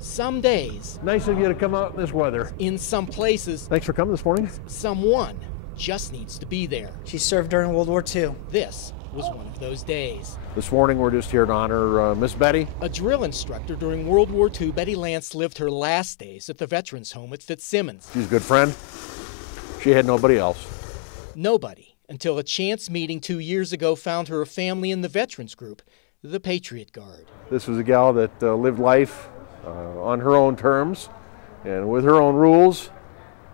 Some days, Nice of you to come out in this weather. in some places, Thanks for coming this morning. someone just needs to be there. She served during World War II. This was one of those days. This morning we're just here to honor Miss Betty. A drill instructor during World War II, Betty Lance lived her last days at the Veterans Home at Fitzsimmons. She's a good friend. She had nobody else. Nobody, until a chance meeting 2 years ago, found her a family in the Veterans Group, the Patriot Guard. This was a gal that lived life on her own terms and with her own rules.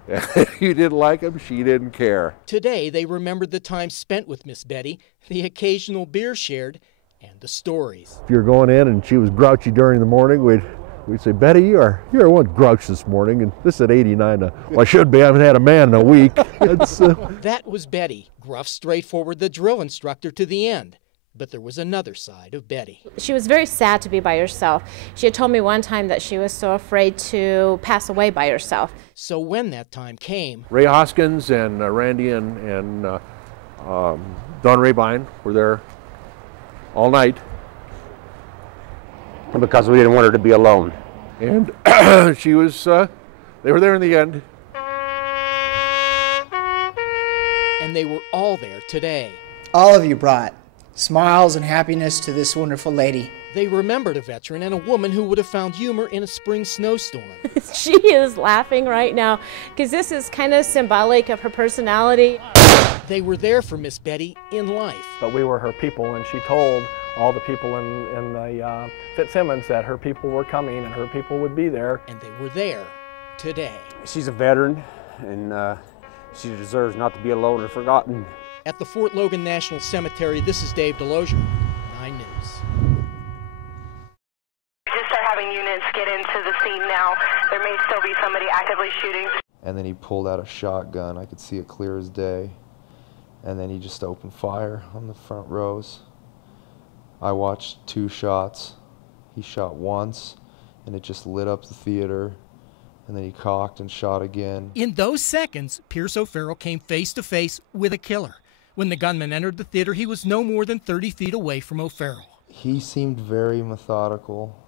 If you didn't like them, she didn't care. Today, they remembered the time spent with Miss Betty, the occasional beer shared, and the stories. If you were going in and she was grouchy during the morning, we'd say, Betty, you're one grouch this morning, and this at 89. Well, I should be. I haven't had a man in a week. That was Betty, gruff, straightforward, the drill instructor to the end. But there was another side of Betty. She was very sad to be by herself. She had told me one time that she was so afraid to pass away by herself. So when that time came, Ray Hoskins and Randy and Don Raybine were there all night. Because we didn't want her to be alone. And she was, they were there in the end. and they were all there today. All of you brought smiles and happiness to this wonderful lady. They remembered a veteran and a woman who would have found humor in a spring snowstorm. She is laughing right now because this is kind of symbolic of her personality. They were there for Miss Betty in life. But we were her people, and she told all the people in the Fitzsimmons that her people were coming and her people would be there. And they were there today. She's a veteran, and she deserves not to be alone or forgotten. At the Fort Logan National Cemetery, this is DWDelozier, 9 News. Just start having units get into the scene now. There may still be somebody actively shooting. And then he pulled out a shotgun. I could see it clear as day. And then he just opened fire on the front rows. I watched 2 shots. He shot once, and it just lit up the theater. And then he cocked and shot again. In those seconds, Pierce O'Farrell came face to face with a killer. When the gunman entered the theater, he was no more than 30 feet away from O'Farrell. He seemed very methodical.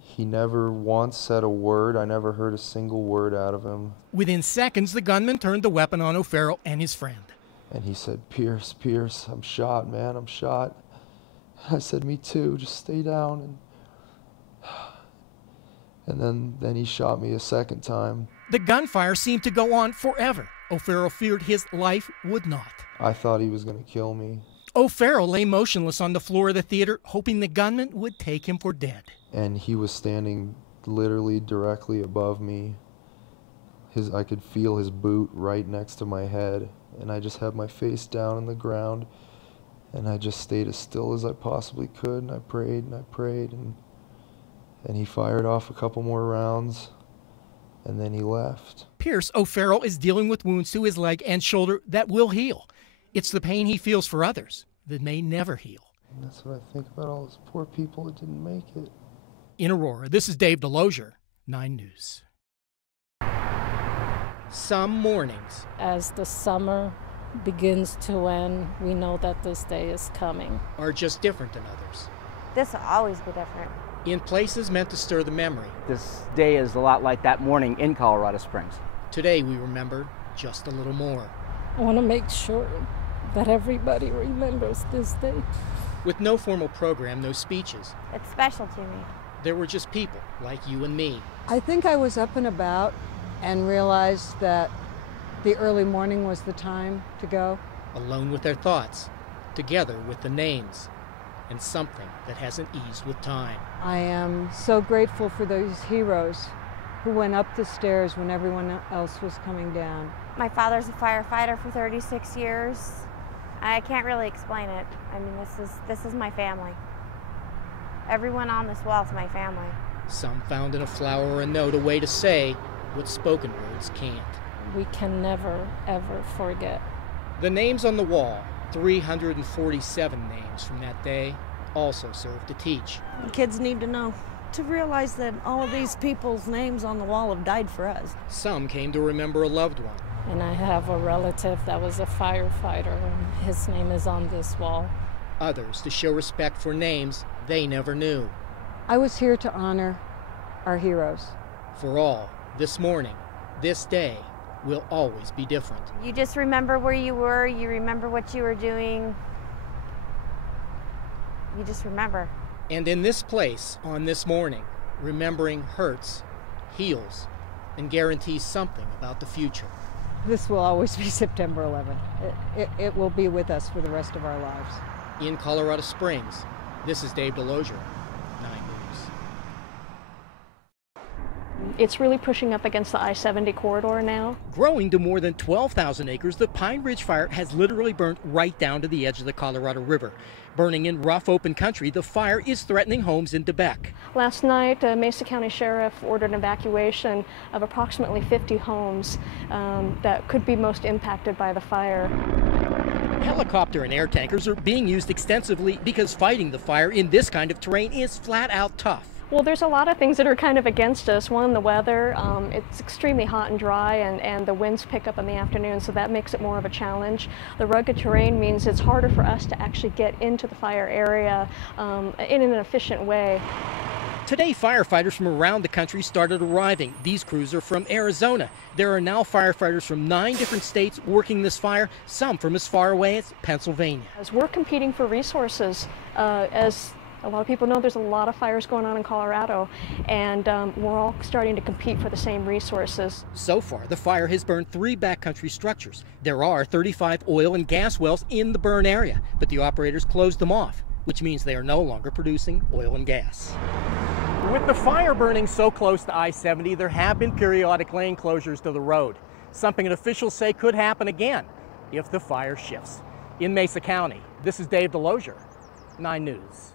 He never once said a word. I never heard a single word out of him. Within seconds, the gunman turned the weapon on O'Farrell and his friend. And he said, Pierce, I'm shot, man, I'm shot. I said, me too, just stay down. And then he shot me a second time. The gunfire seemed to go on forever. O'Farrell feared his life would not. I thought he was going to kill me. O'Farrell lay motionless on the floor of the theater, hoping the gunman would take him for dead. And he was standing literally directly above me. I could feel his boot right next to my head. And I just had my face down on the ground. And I just stayed as still as I possibly could. And I prayed and I prayed. And he fired off a couple more rounds. And then he left. Pierce O'Farrell is dealing with wounds to his leg and shoulder that will heal. It's the pain he feels for others that may never heal. And that's what I think about all those poor people that didn't make it. In Aurora, this is DWDelozier, 9 News. Some mornings, as the summer begins to end, we know that this day is coming. Are just different than others. This will always be different. In places meant to stir the memory. This day is a lot like that morning in Colorado Springs. Today we remember just a little more. I want to make sure that everybody remembers this day. With no formal program, no speeches. It's special to me. There were just people like you and me. I think I was up and about and realized that the early morning was the time to go. Alone with their thoughts, together with the names, and something that hasn't eased with time. I am so grateful for those heroes who went up the stairs when everyone else was coming down. My father's a firefighter for 36 years. I can't really explain it. I mean, this is my family. Everyone on this wall is my family. Some found in a flower or a note a way to say what spoken words can't. We can never, ever forget. The names on the wall, 347 names from that day, also serve to teach. The kids need to know, to realize that all of these people's names on the wall have died for us. Some came to remember a loved one. And I have a relative that was a firefighter, and his name is on this wall. Others to show respect for names they never knew. I was here to honor our heroes. For all, this morning, this day, will always be different. You just remember where you were, you remember what you were doing. You just remember. And in this place, on this morning, remembering hurts, heals, and guarantees something about the future. This will always be September 11th. It will be with us for the rest of our lives. In Colorado Springs, this is DWDelozier, 9 News. It's really pushing up against the I-70 corridor now. Growing to more than 12,000 acres, the Pine Ridge Fire has literally burned right down to the edge of the Colorado River. Burning in rough open country, the fire is threatening homes in Debec. Last night, Mesa County Sheriff ordered an evacuation of approximately 50 homes that could be most impacted by the fire. Helicopter and air tankers are being used extensively because fighting the fire in this kind of terrain is flat out tough. Well, there's a lot of things that are kind of against us. One, the weather. It's extremely hot and dry, and the winds pick up in the afternoon, so that makes it more of a challenge. The rugged terrain means it's harder for us to actually get into the fire area in an efficient way. Today, firefighters from around the country started arriving. These crews are from Arizona. There are now firefighters from 9 different states working this fire, some from as far away as Pennsylvania. As we're competing for resources, as a lot of people know, there's a lot of fires going on in Colorado, and we're all starting to compete for the same resources. So far, the fire has burned 3 backcountry structures. There are 35 oil and gas wells in the burn area, but the operators closed them off, which means they are no longer producing oil and gas. With the fire burning so close to I-70, there have been periodic lane closures to the road, something that officials say could happen again if the fire shifts. In Mesa County, this is DWDelozier, 9 News.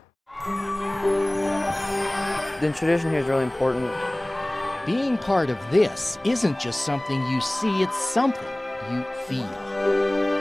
The tradition here is really important. Being part of this isn't just something you see, it's something you feel.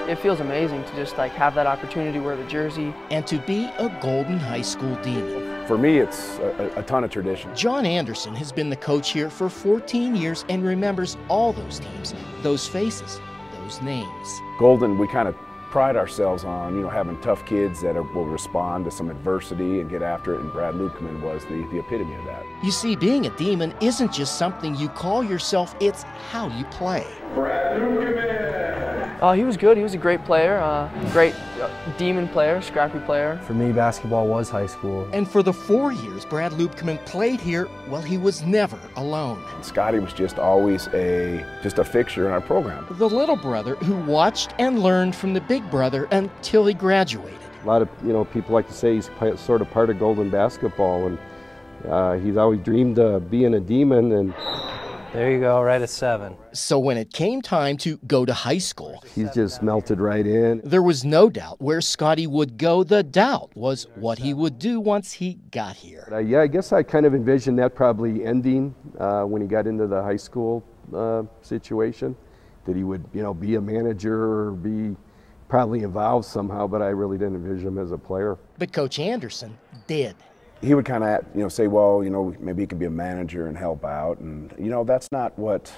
It feels amazing to just have that opportunity to wear the jersey. And to be a Golden High School Demon. For me, it's a ton of tradition. John Anderson has been the coach here for 14 years and remembers all those teams, those faces, those names. Golden, we kind of pride ourselves on, having tough kids that will respond to some adversity and get after it, and Brad Lukeman was the epitome of that. You see, being a Demon isn't just something you call yourself, it's how you play. Brad Lukeman! He was good. He was a great player, great Demon player, scrappy player. For me, basketball was high school. And for the 4 years Brad Lukeman played here, well, he was never alone. Scotty was just always just a fixture in our program. The little brother who watched and learned from the big brother until he graduated. A lot of people like to say he's sort of part of Golden basketball, and he's always dreamed of being a Demon. And there you go, right at 7. So when it came time to go to high school, he's just melted right in. There was no doubt where Scotty would go. The doubt was what he would do once he got here. Yeah, I guess I kind of envisioned that probably ending when he got into the high school situation, that he would, be a manager or be probably involved somehow, but I really didn't envision him as a player. But Coach Anderson did. He would kind of, say, well, maybe he could be a manager and help out, and that's not what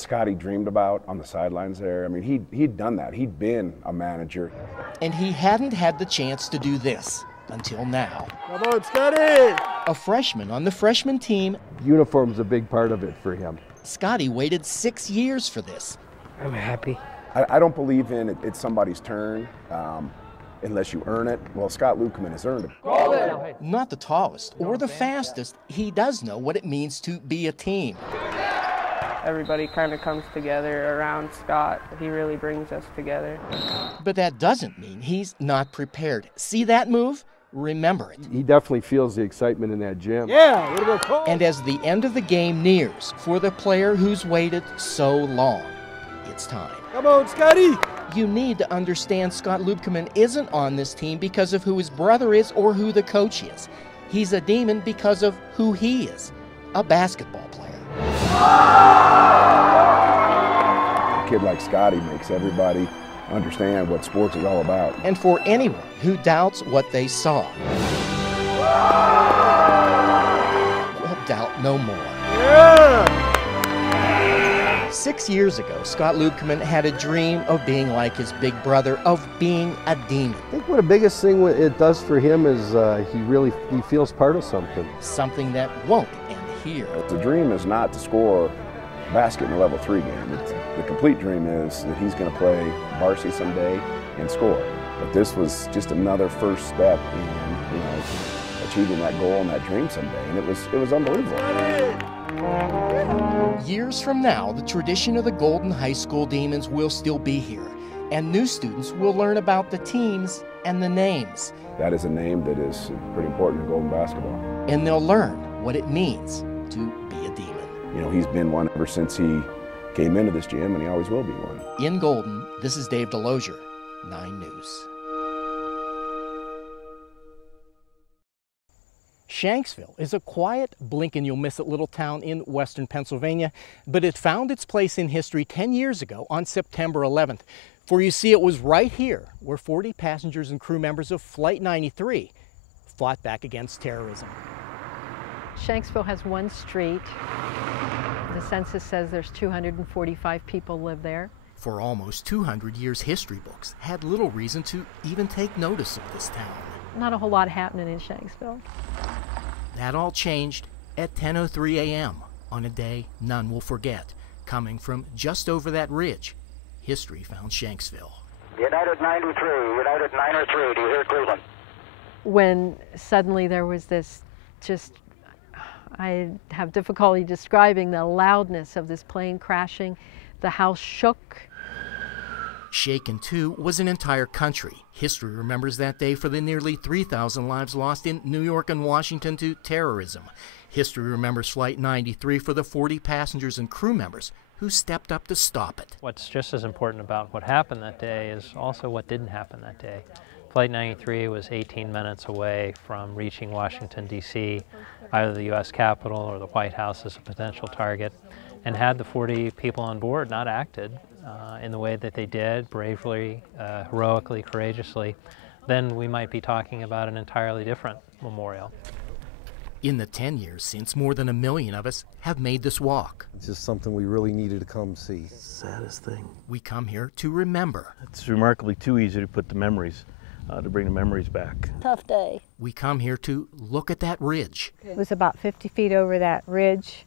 Scotty dreamed about on the sidelines there. I mean, he'd done that. He'd been a manager, and he hadn't had the chance to do this until now. Come on, Scotty! A freshman on the freshman team. Uniform's a big part of it for him. Scotty waited 6 years for this. I'm happy. I don't believe in it's somebody's turn. Unless you earn it. Well, Scott Lukeman has earned it. Not the tallest or the fastest, he does know what it means to be a team. Everybody kind of comes together around Scott. He really brings us together. But that doesn't mean he's not prepared. See that move? Remember it. He definitely feels the excitement in that gym. Yeah, way to go, Cole. And as the end of the game nears, for the player who's waited so long, it's time. Come on, Scotty! You need to understand Scott Lukeman isn't on this team because of who his brother is or who the coach is. He's a Demon because of who he is, a basketball player. A kid like Scotty makes everybody understand what sports is all about. And for anyone who doubts what they saw, well, doubt no more. Yeah! 6 years ago, Scott Lukeman had a dream of being like his big brother, of being a Demon. I think what the biggest thing it does for him is he feels part of something. Something that won't end here. The dream is not to score a basket in a level 3 game. The complete dream is that he's going to play varsity someday and score. But this was just another first step in, achieving that goal and that dream someday, and it was unbelievable. Years from now, the tradition of the Golden High School Demons will still be here, and new students will learn about the teams and the names. That is a name that is pretty important in Golden basketball. And they'll learn what it means to be a demon. He's been one ever since he came into this gym, and he always will be one. In Golden, this is DWDelozier, 9 News. Shanksville is a quiet, blink-and-you'll-miss-it little town in western Pennsylvania, but it found its place in history 10 years ago on September 11th. For you see, it was right here where 40 passengers and crew members of Flight 93 fought back against terrorism. Shanksville has one street. The census says there's 245 people live there. For almost 200 years, history books had little reason to even take notice of this town. Not a whole lot happening in Shanksville. That all changed at 10:03 a.m. on a day none will forget. Coming from just over that ridge, history found Shanksville. United 93, United 903, do you hear Cleveland? When suddenly there was this I have difficulty describing the loudness of this plane crashing. The house shook. Shaken, too, was an entire country. History remembers that day for the nearly 3,000 lives lost in New York and Washington to terrorism. History remembers Flight 93 for the 40 passengers and crew members who stepped up to stop it. What's just as important about what happened that day is also what didn't happen that day. Flight 93 was 18 minutes away from reaching Washington, D.C., either the U.S. Capitol or the White House as a potential target. And had the 40 people on board not acted in the way that they did, bravely, heroically, courageously, then we might be talking about an entirely different memorial. In the 10 years since, more than 1 million of us have made this walk. It's just something we really needed to come see. Saddest thing. We come here to remember. It's remarkably too easy to put the memories, to bring the memories back. Tough day. We come here to look at that ridge. It was about 50 feet over that ridge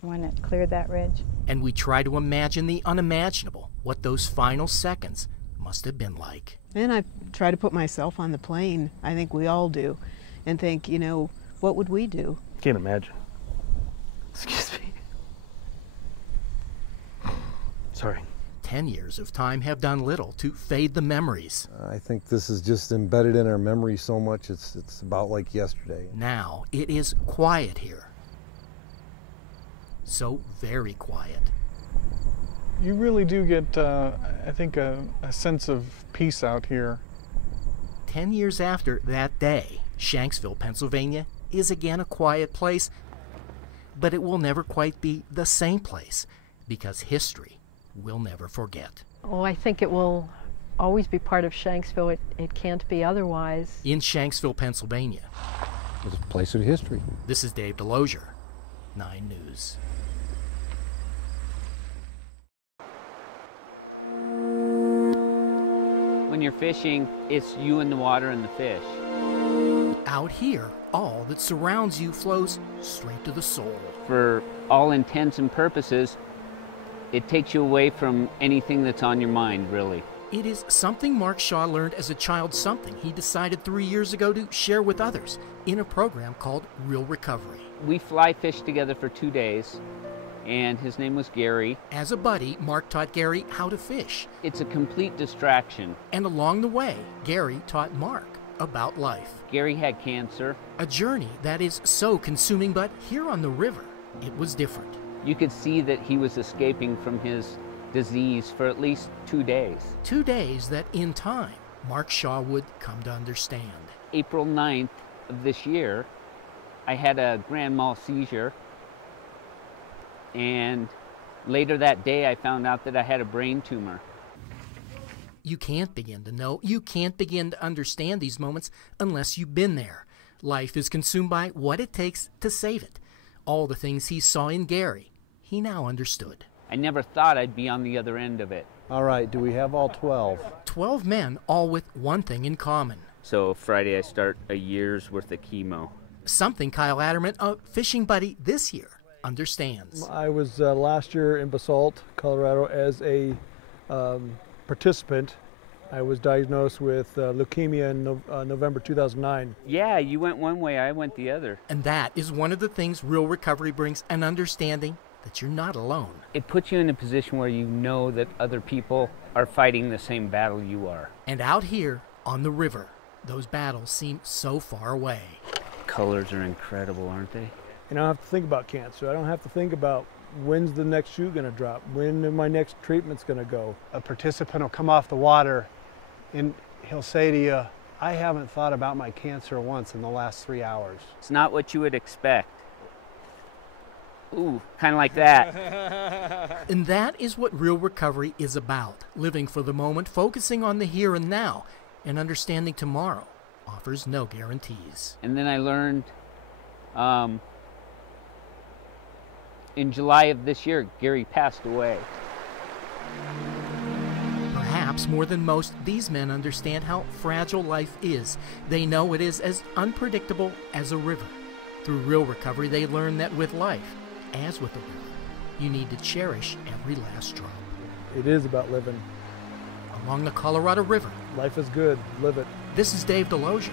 when it cleared that ridge. And we try to imagine the unimaginable, what those final seconds must have been like. And I try to put myself on the plane, I think we all do, and think, what would we do? Can't imagine. Excuse me. Sorry. 10 years of time have done little to fade the memories. I think this is just embedded in our memory so much, it's about like yesterday. Now it is quiet here. So very quiet. You really do get, I think, a sense of peace out here. 10 years after that day, Shanksville, Pennsylvania is again a quiet place, but it will never quite be the same place because history will never forget. Oh, I think it will always be part of Shanksville. It can't be otherwise. In Shanksville, Pennsylvania. It's a place of history. This is DWDelozier, 9 News. When you're fishing, it's you in the water and the fish. Out here, all that surrounds you flows straight to the soul. For all intents and purposes, it takes you away from anything that's on your mind, really. It is something Mark Shaw learned as a child, something he decided 3 years ago to share with others in a program called Real Recovery. We fly fish together for 2 days, and his name was Gary. As a buddy, Mark taught Gary how to fish. It's a complete distraction. And along the way, Gary taught Mark about life. Gary had cancer. A journey that is so consuming, but here on the river, it was different. You could see that he was escaping from his disease for at least 2 days. 2 days that in time, Mark Shaw would come to understand. April 9th of this year, I had a grand mal seizure. And later that day, I found out that I had a brain tumor. You can't begin to know, you can't begin to understand these moments unless you've been there. Life is consumed by what it takes to save it. All the things he saw in Gary, he now understood. I never thought I'd be on the other end of it. All right, do we have all 12? 12 men, all with one thing in common. So Friday I start a year's worth of chemo. something Kyle Adderman, a fishing buddy this year, understands. I was last year in Basalt, Colorado, as a participant. I was diagnosed with leukemia in November 2009. Yeah, you went one way, I went the other. And that is one of the things real recovery brings, an understanding that you're not alone. It puts you in a position where you know that other people are fighting the same battle you are. And out here on the river, those battles seem so far away. Colors are incredible, aren't they? And I don't have to think about cancer. I don't have to think about when's the next shoe going to drop, when my next treatment's going to go. A participant will come off the water and he'll say to you, I haven't thought about my cancer once in the last 3 hours. It's not what you would expect. Ooh, kind of like that. And that is what real recovery is about. Living for the moment, focusing on the here and now, and understanding tomorrow offers no guarantees. And then I learned in July of this year, Gary passed away. Perhaps more than most, these men understand how fragile life is. They know it is as unpredictable as a river. Through real recovery, they learn that with life, as with a river, you need to cherish every last drop. It is about living. Along the Colorado River. Life is good. Live it. This is DWDelozier.